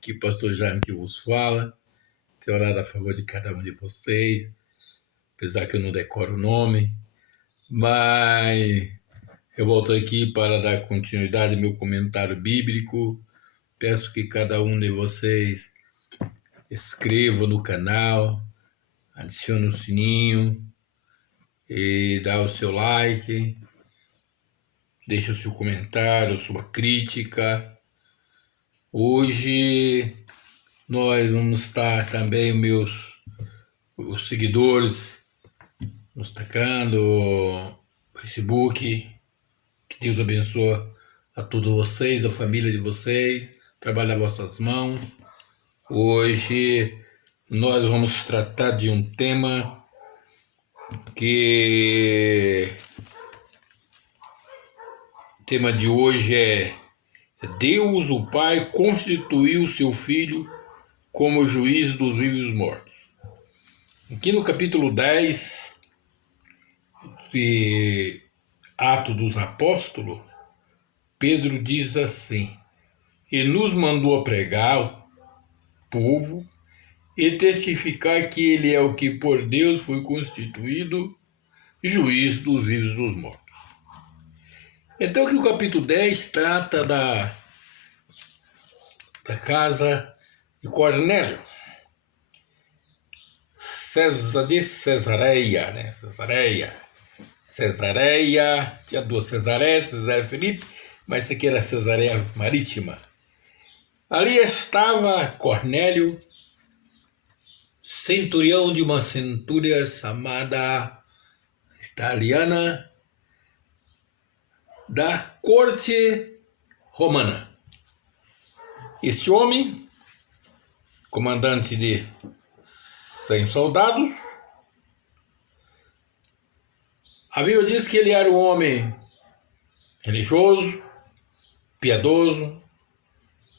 Que pastor Jaime que vos fala. Tenho orado a favor de cada um de vocês, apesar que eu não decoro o nome, mas eu volto aqui para dar continuidade ao meu comentário bíblico. Peço que cada um de vocês inscreva no canal, adicione o sininho e dá o seu like, deixe o seu comentário, sua crítica. Hoje nós vamos estar também os seguidores nos tacando, Facebook. Que Deus abençoe a todos vocês, a família de vocês, trabalho das vossas mãos. Hoje nós vamos tratar de um tema que o tema de hoje é: Deus, o Pai, constituiu seu Filho como juiz dos vivos e dos mortos. Aqui no capítulo 10 de Atos dos Apóstolos, Pedro diz assim: e nos mandou pregar ao povo e testificar que ele é o que por Deus foi constituído juiz dos vivos e dos mortos. Então que o capítulo 10 trata da casa de Cornélio, César de Cesareia, né? Cesareia, tinha duas Cesareias, Cesareia Filipe, mas essa aqui era Cesareia Marítima. Ali estava Cornélio, centurião de uma centúria chamada italiana, da corte romana. Esse homem, comandante de 100 soldados, a Bíblia diz que ele era um homem religioso, piedoso,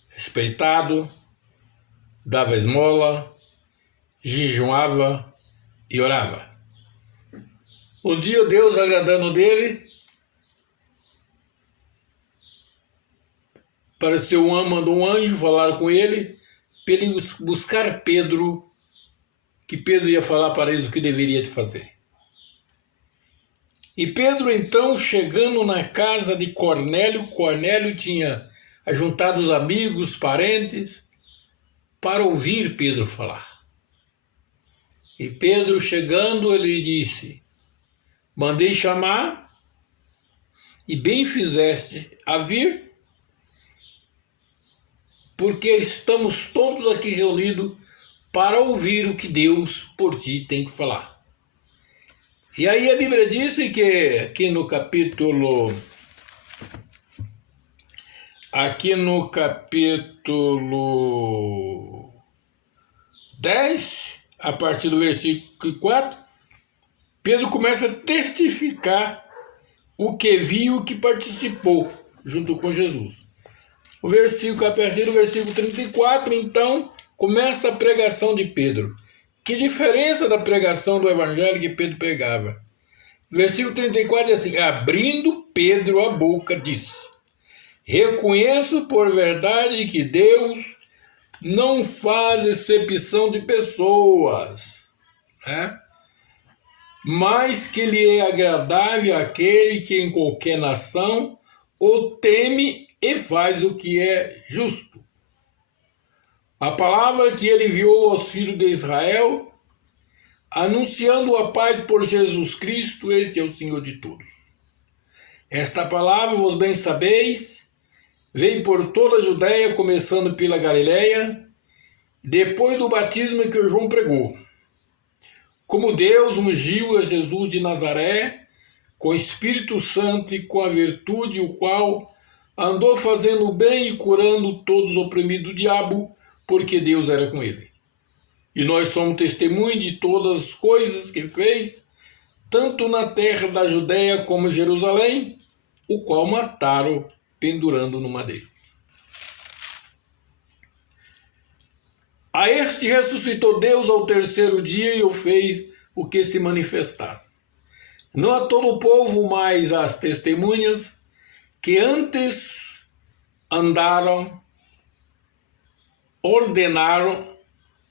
respeitado, dava esmola, jejuava e orava. Um dia Deus, agradando dele, mandou um anjo falar com ele para ele buscar Pedro, que Pedro ia falar para eles o que deveria de fazer. E Pedro, então, chegando na casa de Cornélio, Cornélio tinha ajuntado os amigos, parentes, para ouvir Pedro falar. E Pedro, chegando, ele disse: mandei chamar, e bem fizeste a vir, porque estamos todos aqui reunidos para ouvir o que Deus por ti tem que falar. E aí a Bíblia diz que aqui no capítulo 10, a partir do versículo 4, Pedro começa a testificar o que viu, o que participou junto com Jesus. A partir do versículo 34, então, começa a pregação de Pedro. Que diferença da pregação do evangelho que Pedro pregava? Versículo 34 é assim: abrindo Pedro a boca, disse: reconheço por verdade que Deus não faz acepção de pessoas, né? Mas que lhe é agradável aquele que em qualquer nação o teme e faz o que é justo. A palavra que ele enviou aos filhos de Israel, anunciando a paz por Jesus Cristo, este é o Senhor de todos. Esta palavra, vos bem sabeis, veio por toda a Judéia, começando pela Galileia, depois do batismo que o João pregou. Como Deus ungiu a Jesus de Nazaré, com o Espírito Santo e com a virtude, o qual andou fazendo o bem e curando todos os oprimidos do diabo, porque Deus era com ele. E nós somos testemunhas de todas as coisas que fez, tanto na terra da Judéia como em Jerusalém, o qual mataram pendurando no madeiro. A este ressuscitou Deus ao terceiro dia e o fez o que se manifestasse. Não a todo o povo, mas às testemunhas que antes andaram ordenaram,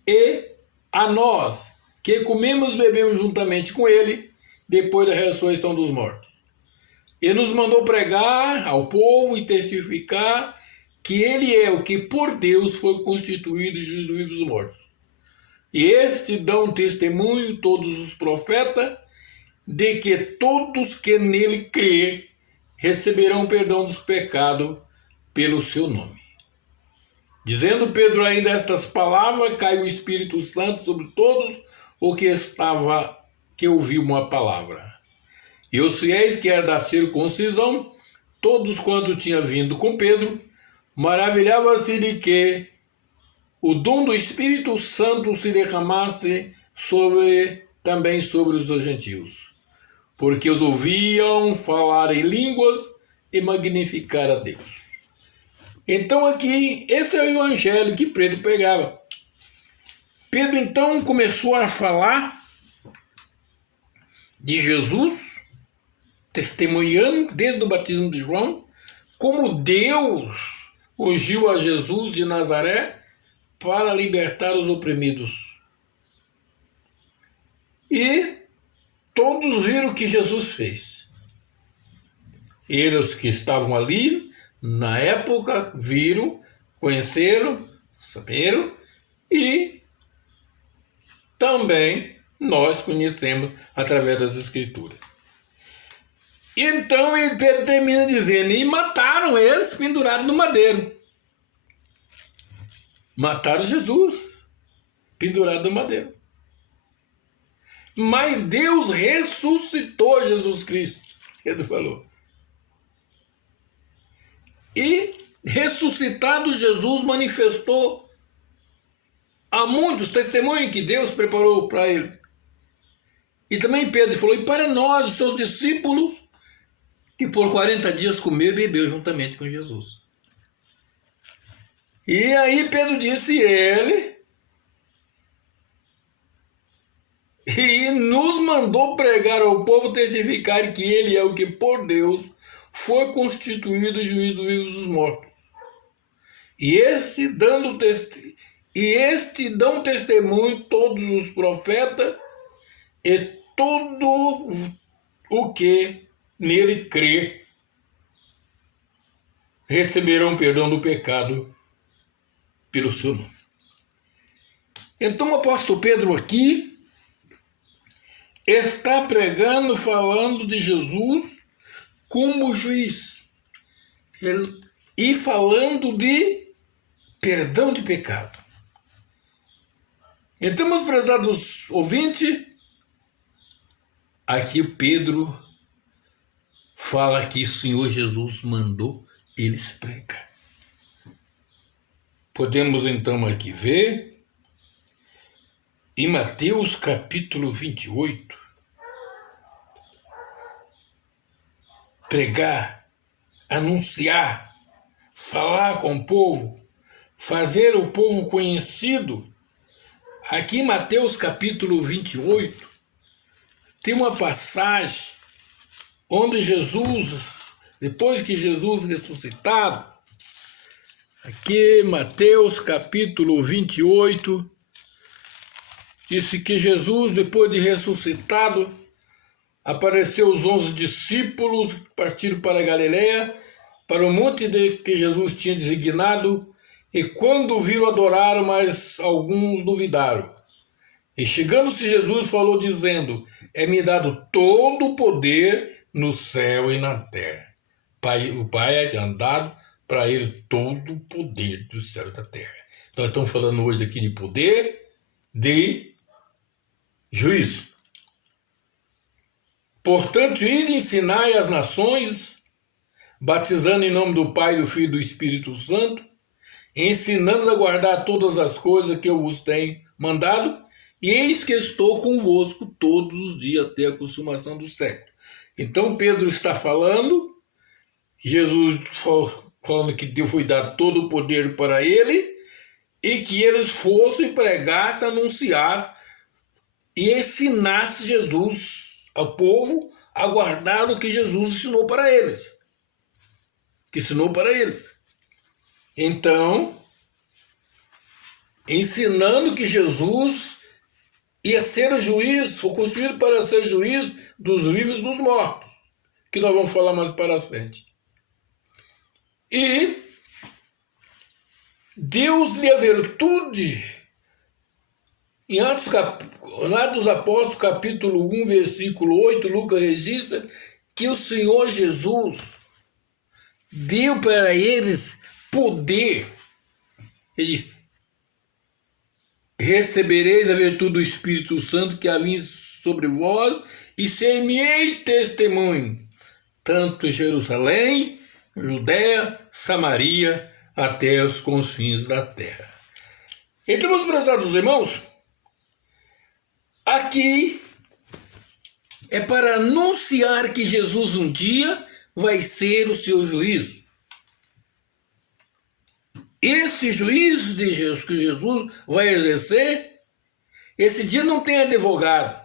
e a nós, que comemos e bebemos juntamente com ele, depois da ressurreição dos mortos. Ele nos mandou pregar ao povo e testificar que ele é o que por Deus foi constituído juiz dos vivos e dos mortos. E este dão testemunho todos os profetas, de que todos que nele crer receberão perdão dos pecados pelo seu nome. Dizendo Pedro ainda estas palavras, caiu o Espírito Santo sobre todos o que ouviu uma palavra. E os fiéis que eram da circuncisão, todos quanto tinham vindo com Pedro, maravilhavam-se de que o dom do Espírito Santo se derramasse também sobre os gentios, porque os ouviam falar em línguas e magnificar a Deus. Então aqui, esse é o evangelho que Pedro pregava. Pedro então começou a falar de Jesus, testemunhando desde o batismo de João, como Deus ungiu a Jesus de Nazaré para libertar os oprimidos. E todos viram o que Jesus fez. Eles que estavam ali, na época, viram, conheceram, saberam, e também nós conhecemos através das Escrituras. Então Pedro termina dizendo, e mataram eles pendurados no madeiro. Mataram Jesus pendurado no madeiro. Mas Deus ressuscitou Jesus Cristo, Pedro falou. E ressuscitado Jesus manifestou a muitos testemunhos que Deus preparou para eles. E também Pedro falou, e para nós, os seus discípulos, que por 40 dias comeu e bebeu juntamente com Jesus. E aí Pedro disse ele, e nos mandou pregar ao povo, testificar que ele é o que por Deus foi constituído juiz dos vivos e dos mortos. E este dão testemunho todos os profetas e todo o que nele crê receberão perdão do pecado pelo seu nome. Então o apóstolo Pedro aqui está pregando, falando de Jesus como juiz e falando de perdão de pecado. Então, meus prezados ouvintes, aqui o Pedro fala que o Senhor Jesus mandou eles pregar. Podemos então aqui ver em Mateus capítulo 28, pregar, anunciar, falar com o povo, fazer o povo conhecido. Aqui em Mateus capítulo 28, tem uma passagem onde Jesus, depois que Jesus ressuscitado, aqui Mateus capítulo 28, disse que Jesus, depois de ressuscitado, apareceu os 11 discípulos que partiram para a Galileia, para o monte que Jesus tinha designado, e quando viram, adoraram, mas alguns duvidaram. E chegando-se Jesus falou dizendo, é-me dado todo o poder no céu e na terra. O Pai é dado para ele todo o poder do céu e da terra. Nós estamos falando hoje aqui de poder, de juízo. Portanto, ide e ensinai as nações, batizando em nome do Pai, do Filho e do Espírito Santo, ensinando a guardar todas as coisas que eu vos tenho mandado, e eis que estou convosco todos os dias até a consumação do século. Então Pedro está falando, Jesus falando que Deus foi dar todo o poder para ele, e que eles fossem, pregassem, anunciassem e ensinassem Jesus ao povo a guardar o que Jesus ensinou para eles. Que ensinou para eles. Então, ensinando que Jesus ia ser o juiz, foi construído para ser juiz dos vivos e dos mortos, que nós vamos falar mais para frente. E Deus-lhe a virtude, em Atos dos Apóstolos, capítulo 1, versículo 8, Lucas registra que o Senhor Jesus deu para eles poder. Ele diz: recebereis a virtude do Espírito Santo que havia sobre vós, e ser-me-ei testemunho, tanto em Jerusalém, Judéia, Samaria, até os confins da terra. Então, meus prezados irmãos, aqui é para anunciar que Jesus um dia vai ser o seu juízo. Esse juízo de Jesus que Jesus vai exercer, esse dia não tem advogado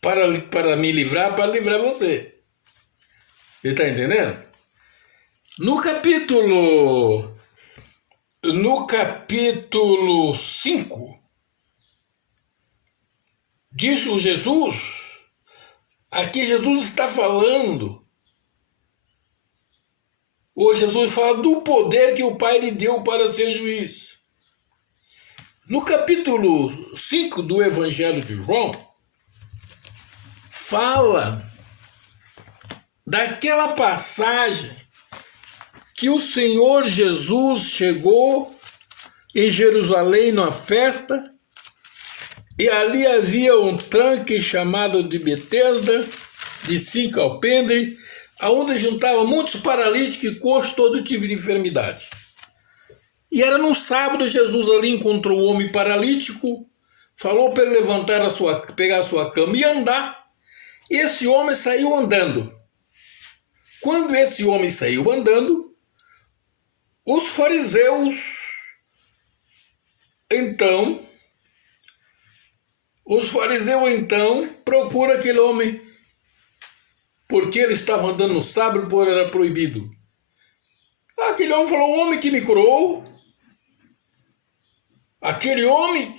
para me livrar, para livrar você. Você está entendendo? No capítulo 5, diz o Jesus, aqui Jesus está falando, ou Jesus fala do poder que o Pai lhe deu para ser juiz. No capítulo 5 do Evangelho de João, fala daquela passagem que o Senhor Jesus chegou em Jerusalém numa festa, e ali havia um tanque chamado de Betesda, de 5 alpendres, onde juntava muitos paralíticos e coxos, todo tipo de enfermidade. E era no sábado, Jesus ali encontrou um homem paralítico, falou para ele levantar pegar a sua cama e andar. E esse homem saiu andando. Quando esse homem saiu andando, os fariseus então procuram aquele homem, porque ele estava andando no sábado, por era proibido. Aquele homem falou: o homem que me curou, aquele homem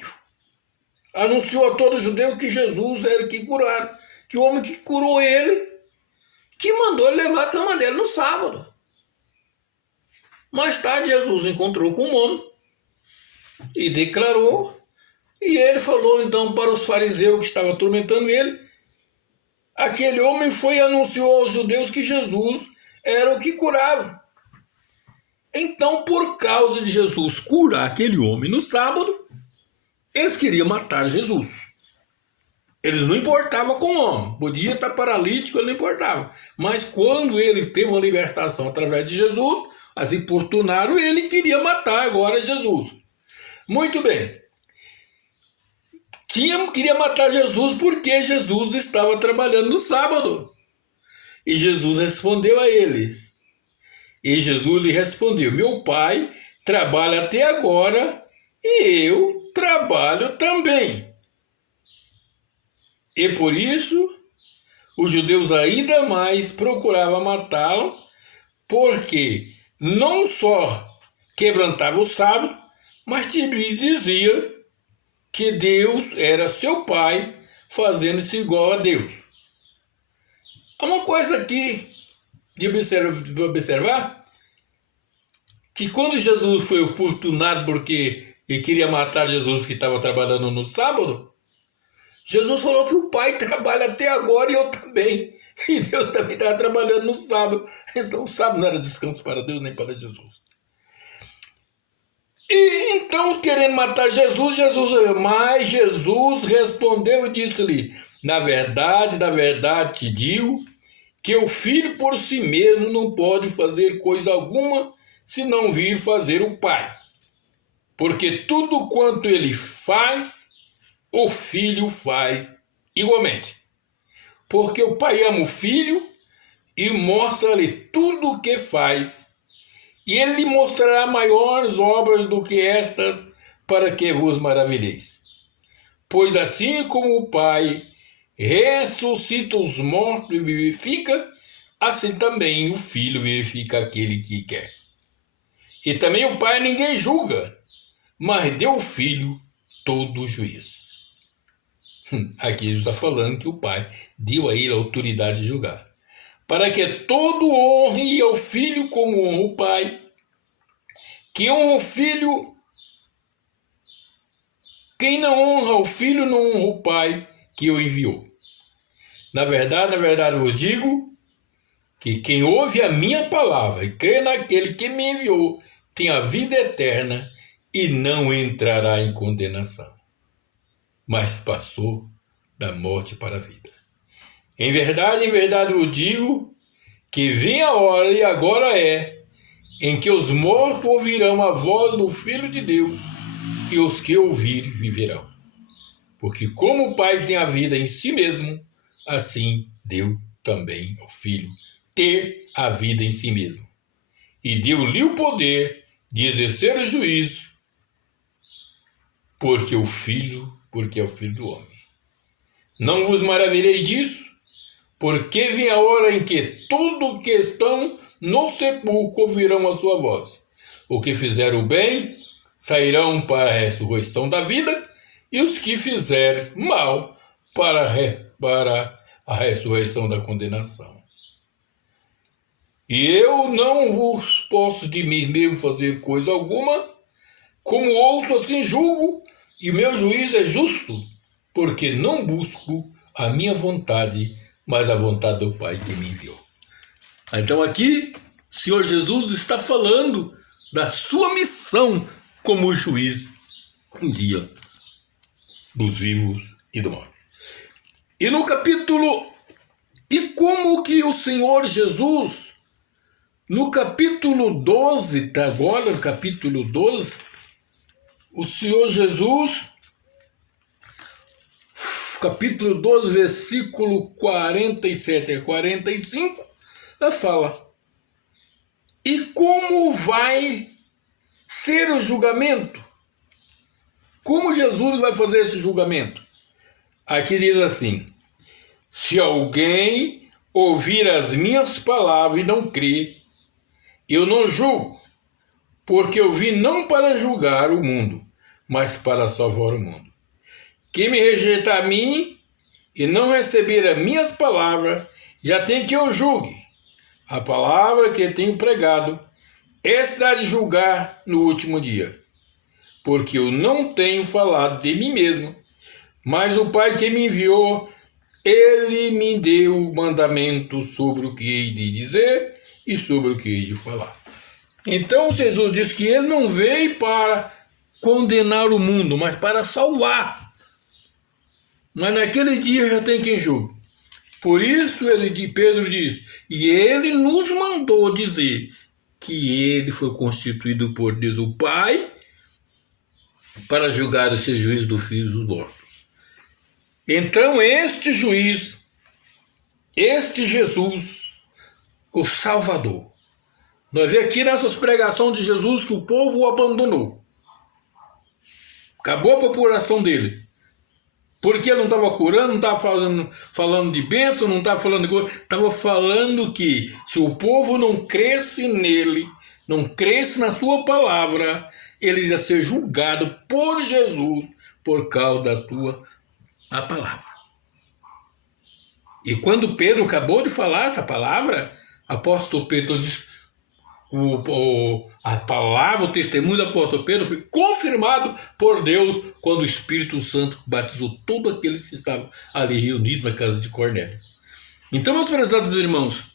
anunciou a todo judeu que Jesus era que curaram, que o homem que curou ele, que mandou ele levar a cama dele no sábado. Mais tarde Jesus encontrou com o homem e declarou, e ele falou então para os fariseus que estavam atormentando ele, aquele homem foi e anunciou aos judeus que Jesus era o que curava. Então, por causa de Jesus curar aquele homem no sábado, eles queriam matar Jesus. Eles não importavam com o homem, podia estar paralítico, ele não importava. Mas quando ele teve uma libertação através de Jesus, as importunaram ele e queria matar agora Jesus. Muito bem. Queria matar Jesus porque Jesus estava trabalhando no sábado. E Jesus respondeu a eles. E Jesus lhe respondeu: meu Pai trabalha até agora e eu trabalho também. E por isso os judeus ainda mais procuravam matá-lo, porque não só quebrantava o sábado, mas também dizia que Deus era seu Pai, fazendo-se igual a Deus. Há uma coisa aqui de observar, que quando Jesus foi oportunado porque ele queria matar Jesus que estava trabalhando no sábado, Jesus falou que o Pai trabalha até agora e eu também. E Deus também estava trabalhando no sábado. Então o sábado não era descanso para Deus nem para Jesus. E então, querendo matar Jesus, mas Jesus respondeu e disse-lhe: na verdade te digo, que o filho por si mesmo não pode fazer coisa alguma, se não vir fazer o Pai. Porque tudo quanto ele faz, o filho faz igualmente. Porque o Pai ama o filho e mostra-lhe tudo o que faz. E ele lhe mostrará maiores obras do que estas, para que vos maravilheis. Pois assim como o Pai ressuscita os mortos e vivifica, assim também o Filho vivifica aquele que quer. E também o Pai ninguém julga, mas deu ao filho todo o juízo. Aqui ele está falando que o pai deu a ele a autoridade de julgar, para que todo honre ao filho como honra o pai. Que honra o filho, quem não honra o filho não honra o pai que o enviou. Na verdade, eu vos digo que quem ouve a minha palavra e crê naquele que me enviou tem a vida eterna e não entrará em condenação, mas passou da morte para a vida. Em verdade, vos digo que vem a hora, e agora é, em que os mortos ouvirão a voz do Filho de Deus, e os que ouvirem viverão. Porque como o Pai tem a vida em si mesmo, assim deu também ao Filho ter a vida em si mesmo. E deu-lhe o poder de exercer o juízo, porque é o Filho do homem. Não vos maravilhei disso, porque vem a hora em que todos que estão no sepulcro ouvirão a sua voz. O que fizeram o bem sairão para a ressurreição da vida, e os que fizerem mal para a ressurreição da condenação. E eu não vos posso de mim mesmo fazer coisa alguma, como ouço assim julgo, e meu juízo é justo, porque não busco a minha vontade, mas a vontade do Pai que me enviou. Então aqui, o Senhor Jesus está falando da sua missão como juiz um dia dos vivos e do morto. E no capítulo, e como que o Senhor Jesus, no capítulo 12, tá agora no capítulo 12, o Senhor Jesus, capítulo 12, versículo 47 a 45, ela fala: e como vai ser o julgamento? Como Jesus vai fazer esse julgamento? Aqui diz assim: se alguém ouvir as minhas palavras e não crer, eu não julgo, porque eu vim não para julgar o mundo, mas para salvar o mundo. Quem me rejeitar a mim e não receber as minhas palavras, já tem que eu julgue. A palavra que tenho pregado, essa há de julgar no último dia. Porque eu não tenho falado de mim mesmo, mas o Pai que me enviou, ele me deu mandamento sobre o que hei de dizer e sobre o que hei de falar. Então Jesus diz que ele não veio para condenar o mundo, mas para salvar. Mas naquele dia já tem quem julgue. Por isso Pedro diz, e ele nos mandou dizer que ele foi constituído por Deus o Pai para julgar esse juiz do filho dos mortos. Então este juiz, este Jesus, o Salvador, nós vemos aqui nessas pregações de Jesus que o povo o abandonou. Acabou a população dele. Porque ele não estava curando, não estava falando de bênção, não estava falando de coisa. Estava falando que se o povo não cresce nele, não cresce na sua palavra, ele ia ser julgado por Jesus por causa da sua palavra. E quando Pedro acabou de falar essa palavra, apóstolo Pedro disse, a palavra, o testemunho do apóstolo Pedro foi confirmado por Deus quando o Espírito Santo batizou todos aqueles que estavam ali reunidos na casa de Cornélio. Então, meus prezados irmãos,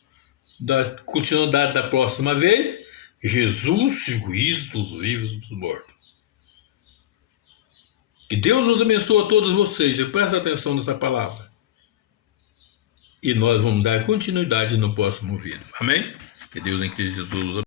da continuidade da próxima vez, Jesus, juiz dos vivos e dos mortos. Que Deus nos abençoe a todos vocês, e presta atenção nessa palavra. E nós vamos dar continuidade no próximo vídeo. Amém? Que Deus em Cristo Jesus